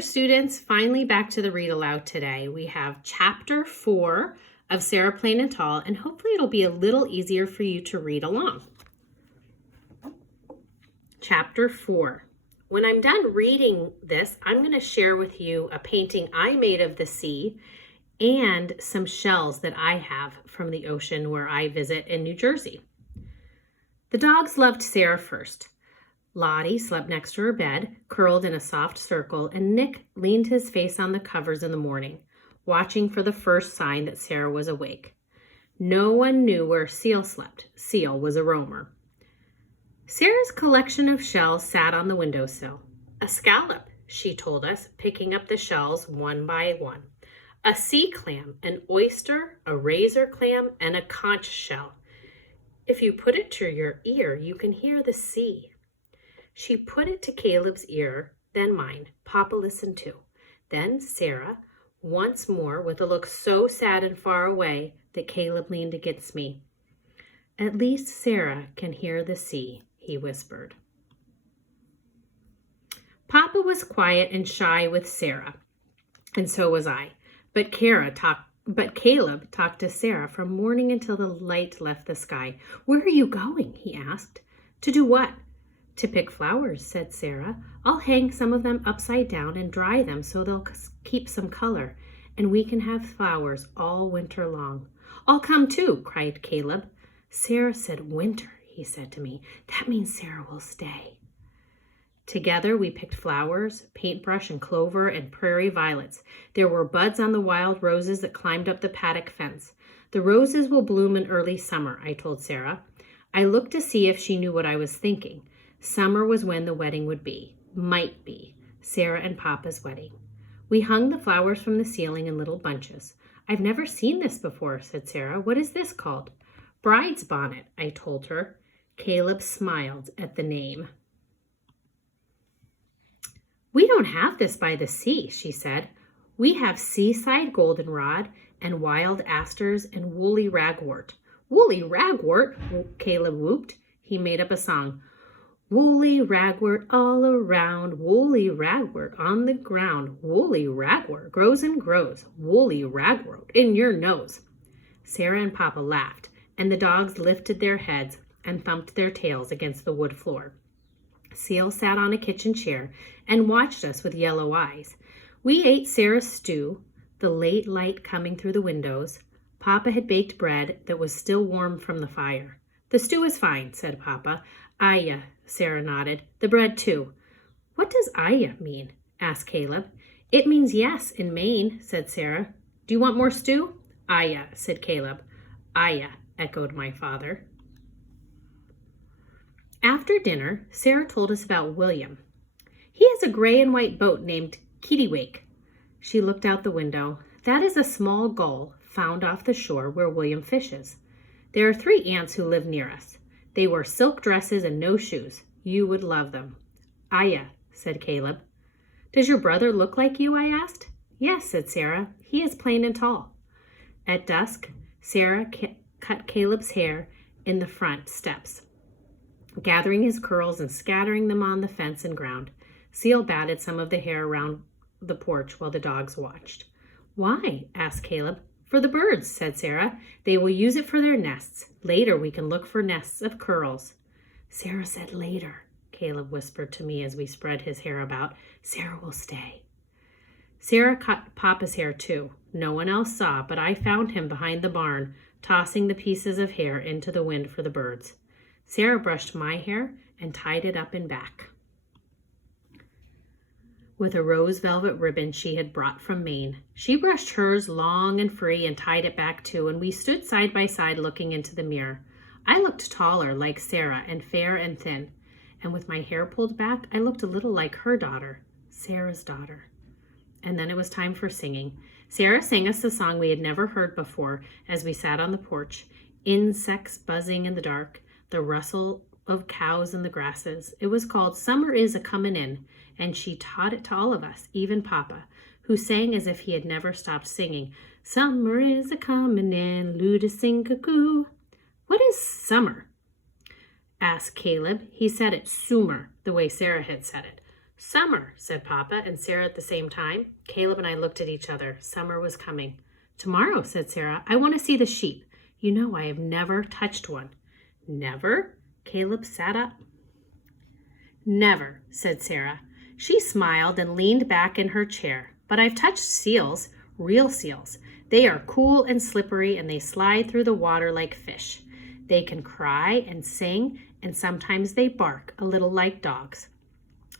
there, students. Finally back to the read aloud today. We have chapter 4 of Sarah Plain and Tall, and hopefully it'll be a little easier for you to read along. Chapter 4. When I'm done reading this, I'm going to share with you a painting I made of the sea and some shells that I have from the ocean where I visit in New Jersey. The dogs loved Sarah first. Lottie slept next to her bed, curled in a soft circle, and Nick leaned his face on the covers in the morning, watching for the first sign that Sarah was awake. No one knew where Seal slept. Seal was a roamer. Sarah's collection of shells sat on the windowsill. A scallop, she told us, picking up the shells one by one. A sea clam, an oyster, a razor clam, and a conch shell. If you put it to your ear, you can hear the sea. She put it to Caleb's ear, then mine. Papa listened too. Then Sarah, once more, with a look so sad and far away that Caleb leaned against me. At least Sarah can hear the sea, he whispered. Papa was quiet and shy with Sarah, and so was I. But Caleb talked to Sarah from morning until the light left the sky. Where are you going? He asked. To do what? To pick flowers, said Sarah. I'll hang some of them upside down and dry them so they'll keep some color, and we can have flowers all winter long. I'll come too, cried Caleb. Sarah said winter, he said to me. That means Sarah will stay. Together we picked flowers, paintbrush and clover and prairie violets. There were buds on the wild roses that climbed up the paddock fence. The roses will bloom in early summer, I told Sarah. I looked to see if she knew what I was thinking. Summer was when the wedding would be. Might be. Sarah and Papa's wedding. We hung the flowers from the ceiling in little bunches. I've never seen this before, said Sarah. What is this called? Bride's bonnet, I told her. Caleb smiled at the name. We don't have this by the sea, she said. We have seaside goldenrod and wild asters and woolly ragwort. Woolly ragwort, Caleb whooped. He made up a song. Woolly ragwort all around, woolly ragwort on the ground. Woolly ragwort grows and grows, woolly ragwort in your nose. Sarah and Papa laughed, and the dogs lifted their heads and thumped their tails against the wood floor. Seal sat on a kitchen chair and watched us with yellow eyes. We ate Sarah's stew, the late light coming through the windows. Papa had baked bread that was still warm from the fire. The stew is fine, said Papa. Ayah, Sarah nodded. The bread too. What does ayah mean? Asked Caleb. It means yes in Maine, said Sarah. Do you want more stew? Ayah, said Caleb. Ayah, echoed my father. After dinner, Sarah told us about William. He has a gray and white boat named Kittiwake. She looked out the window. That is a small gull found off the shore where William fishes. There are 3 aunts who live near us. They wear silk dresses and no shoes. You would love them. Ayah, said Caleb. Does your brother look like you? I asked. Yes, said Sarah. He is plain and tall. At dusk, Sarah cut Caleb's hair in the front steps, gathering his curls and scattering them on the fence and ground. Seal batted some of the hair around the porch while the dogs watched. Why? Asked Caleb. For the birds, said Sarah. They will use it for their nests. Later we can look for nests of curls. Sarah said later, Caleb whispered to me as we spread his hair about. Sarah will stay. Sarah cut Papa's hair too. No one else saw, but I found him behind the barn, tossing the pieces of hair into the wind for the birds. Sarah brushed my hair and tied it up in back with a rose velvet ribbon she had brought from Maine. She brushed hers long and free and tied it back too, and we stood side by side looking into the mirror. I looked taller, like Sarah, and fair and thin, and with my hair pulled back, I looked a little like her daughter, Sarah's daughter. And then it was time for singing. Sarah sang us a song we had never heard before as we sat on the porch. Insects buzzing in the dark, the rustle of cows in the grasses. It was called Summer Is A-Comin' In, and she taught it to all of us, even Papa, who sang as if he had never stopped singing. Summer is a-comin' in, luda-sing-cuckoo. What is summer? Asked Caleb. He said it sooner, the way Sarah had said it. Summer, said Papa and Sarah at the same time. Caleb and I looked at each other. Summer was coming. Tomorrow, said Sarah. I want to see the sheep. You know I have never touched one. Never? Caleb sat up. Never, said Sarah. She smiled and leaned back in her chair. But I've touched seals, real seals. They are cool and slippery and they slide through the water like fish. They can cry and sing and sometimes they bark, a little like dogs.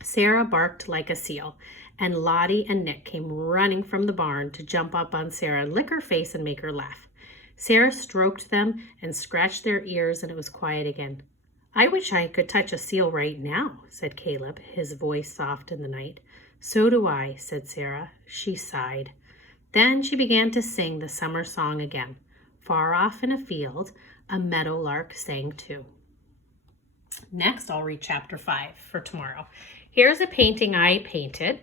Sarah barked like a seal, and Lottie and Nick came running from the barn to jump up on Sarah, lick her face, and make her laugh. Sarah stroked them and scratched their ears, and it was quiet again. I wish I could touch a seal right now, said Caleb, his voice soft in the night. So do I, said Sarah. She sighed. Then she began to sing the summer song again. Far off in a field, a meadowlark sang too. Next, I'll read chapter 5 for tomorrow. Here's a painting I painted.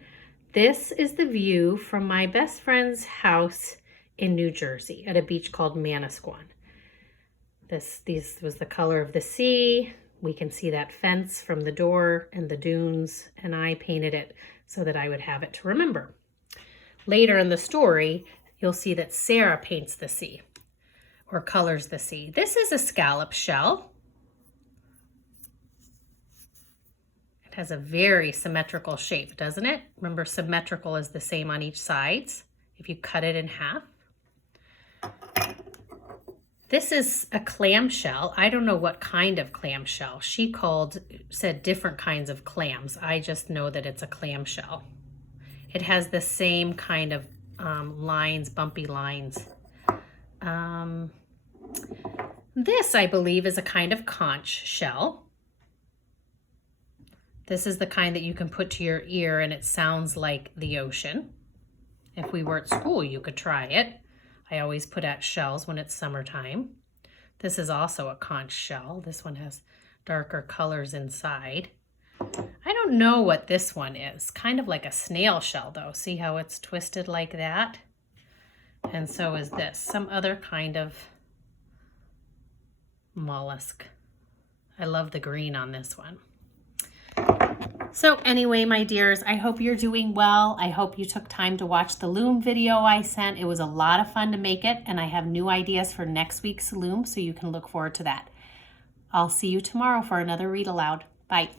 This is the view from my best friend's house in New Jersey at a beach called Manasquan. This was the color of the sea. We can see that fence from the door and the dunes, and I painted it so that I would have it to remember. Later in the story, you'll see that Sarah paints the sea or colors the sea. This is a scallop shell. Has a very symmetrical shape, doesn't it? Remember, symmetrical is the same on each side if you cut it in half. This is a clamshell. I don't know what kind of clamshell. She said different kinds of clams. I just know that it's a clamshell. It has the same kind of lines, bumpy lines. This, I believe, is a kind of conch shell. This is the kind that you can put to your ear and it sounds like the ocean. If we were at school, you could try it. I always put out shells when it's summertime. This is also a conch shell. This one has darker colors inside. I don't know what this one is. Kind of like a snail shell though. See how it's twisted like that? And so is this. Some other kind of mollusk. I love the green on this one. So anyway, my dears, I hope you're doing well. I hope you took time to watch the loom video I sent. It was a lot of fun to make it, and I have new ideas for next week's loom, so you can look forward to that. I'll see you tomorrow for another read aloud. Bye.